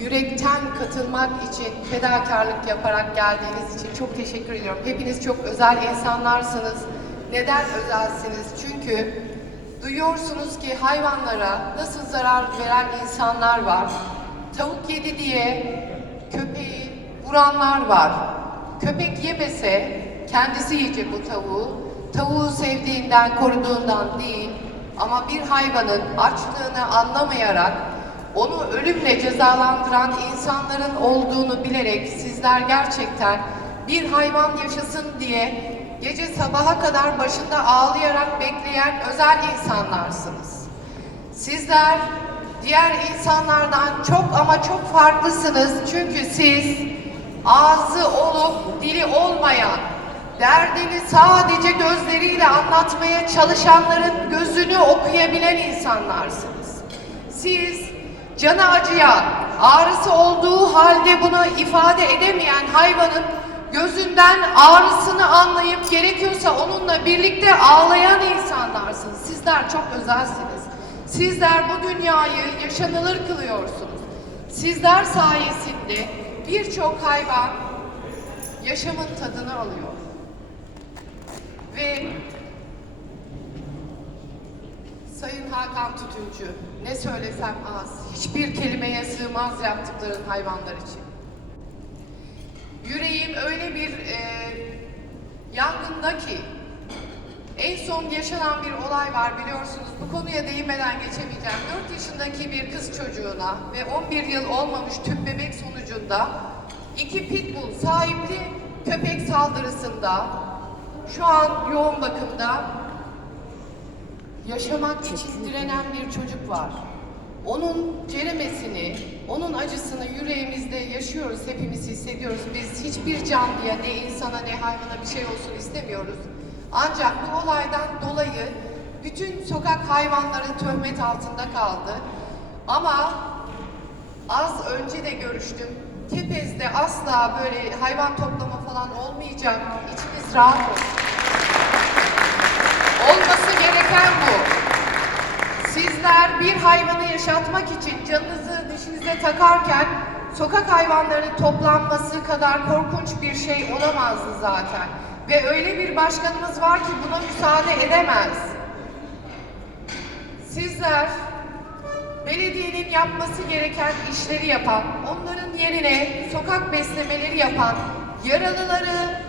yürekten katılmak için fedakarlık yaparak geldiğiniz için çok teşekkür ediyorum. Hepiniz çok özel insanlarsınız. Neden özelsiniz? Çünkü duyuyorsunuz ki hayvanlara nasıl zarar veren insanlar var. Tavuk yedi diye köpeği vuranlar var. Köpek yemese kendisi yiyecek bu tavuğu. Tavuğu sevdiğinden, koruduğundan değil ama bir hayvanın açlığını anlamayarak onu ölümle cezalandıran insanların olduğunu bilerek sizler gerçekten bir hayvan yaşasın diye gece sabaha kadar başında ağlayarak bekleyen özel insanlarsınız. Sizler diğer insanlardan çok ama çok farklısınız çünkü siz ağzı olup dili olmayan, derdini sadece gözleriyle anlatmaya çalışanların gözünü okuyabilen insanlarsınız. Siz canı acıyan, ağrısı olduğu halde bunu ifade edemeyen hayvanın gözünden ağrısını anlayıp gerekiyorsa onunla birlikte ağlayan insanlarsınız. Sizler çok özelsiniz. Sizler bu dünyayı yaşanılır kılıyorsunuz. Sizler sayesinde birçok hayvan yaşamın tadını alıyor. Ve Sayın Hakan Tütüncü, ne söylesem az, hiçbir kelimeye sığmaz yaptıkların hayvanlar için. Yüreğim öyle bir e, yangında ki, en son yaşanan bir olay var biliyorsunuz. Bu konuya değinmeden geçemeyeceğim. 4 yaşındaki bir kız çocuğuna ve 11 yıl olmamış tüp bebek sonucunda iki pitbull sahipli köpek saldırısında şu an yoğun bakımda yaşamak için direnen bir çocuk var. Onun ceremesini, onun acısını yüreğimizde yaşıyoruz, hepimiz hissediyoruz. Biz hiçbir canlıya, ne insana ne hayvana bir şey olsun istemiyoruz. Ancak bu olaydan dolayı bütün sokak hayvanları töhmet altında kaldı. Ama az önce de görüştüm. Tepez'de asla böyle hayvan toplama falan olmayacak. İçimiz rahat olsun. Olması gereken bu. Sizler bir hayvanı yaşatmak için canınızı dişinize takarken sokak hayvanlarının toplanması kadar korkunç bir şey olamazdı zaten. Ve öyle bir başkanımız var ki buna müsaade edemez. Sizler belediyenin yapması gereken işleri yapan, onların yerine sokak beslemeleri yapan, yaralıları